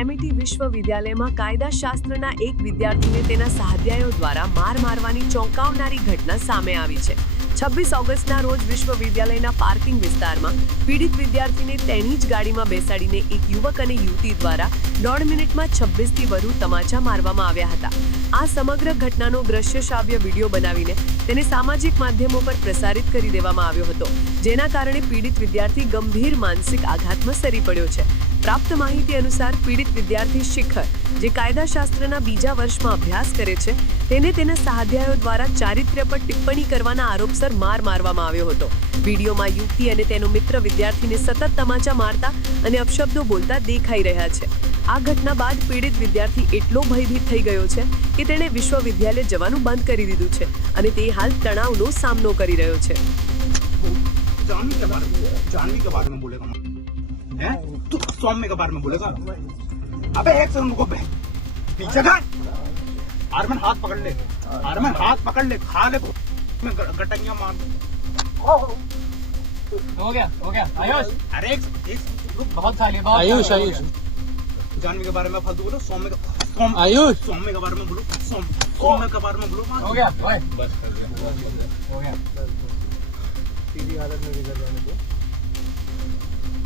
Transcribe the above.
MET વિશ્વવિદ્યાલયમાં કાયદાશાસ્ત્રના એક વિદ્યાર્થીને તેના સહાધ્યાયીઓ દ્વારા માર મારવાની ચોંકાવનારી ઘટના સામે આવી છે। 26 ઓગસ્ટના રોજ વિશ્વવિદ્યાલયના પાર્કિંગ વિસ્તારમાં પીડિત વિદ્યાર્થીને તેની જ ગાડીમાં બેસાડીને એક યુવક અને યુવતી દ્વારા 1.5 મિનિટમાં 26થી વધુ તમાચા મારવામાં આવ્યા હતા। આ સમગ્ર ઘટનાનો દ્રશ્ય શ્રાવ્ય વિડીયો બનાવીને તેને સામાજિક માધ્યમો પર પ્રસારિત કરી દેવામાં આવ્યો હતો, જેના કારણે પીડિત વિદ્યાર્થી ગંભીર માનસિક આઘાતમાં સરી પડ્યો છે। પ્રાપ્ત માહિતી અનુસાર પીડિત વિદ્યાર્થી શિખર, જે કાયદાશાસ્ત્રના બીજા વર્ષમાં અભ્યાસ કરે છે, તેને તેના સહાધ્યાયીઓ દ્વારા ચારિત્ર્ય પર ટિપ્પણી કરવાના આરોપસર માર મારવામાં આવ્યો હતો। વિડીયોમાં યુવતી અને તેનો મિત્ર વિદ્યાર્થીને સતત તમાચા મારતા અને અપશબ્દો બોલતા દેખાઈ રહ્યા છે। આ ઘટના બાદ પીડિત વિદ્યાર્થી એટલો ભયભીત થઈ ગયો છે કે તેણે વિશ્વવિદ્યાલય જવાનું બંધ કરી દીધું છે અને તે હાલ તણાવનો સામનો કરી રહ્યો છે। जानवी के बारे में बोलेगा हैं? तू सौम्य के बारे में बोलेगा? अबे एक सेकंड रुको बे, पीछे जा। आर्मन हाथ पकड़ ले, आर्मन हाथ पकड़ ले, खा ले में गटैया मार दे। हो गया आयुष। अरे एक रुक, बहुत साली बहुत आयुष आयुष जानवी के बारे में फालतू बोलो, आयुष सौम्य के बारे में बोलो, सौम्य के बारे में बोलो। हो गया ओए बस कर दिया। हो गया। सीधी हालत में गुजर जाने को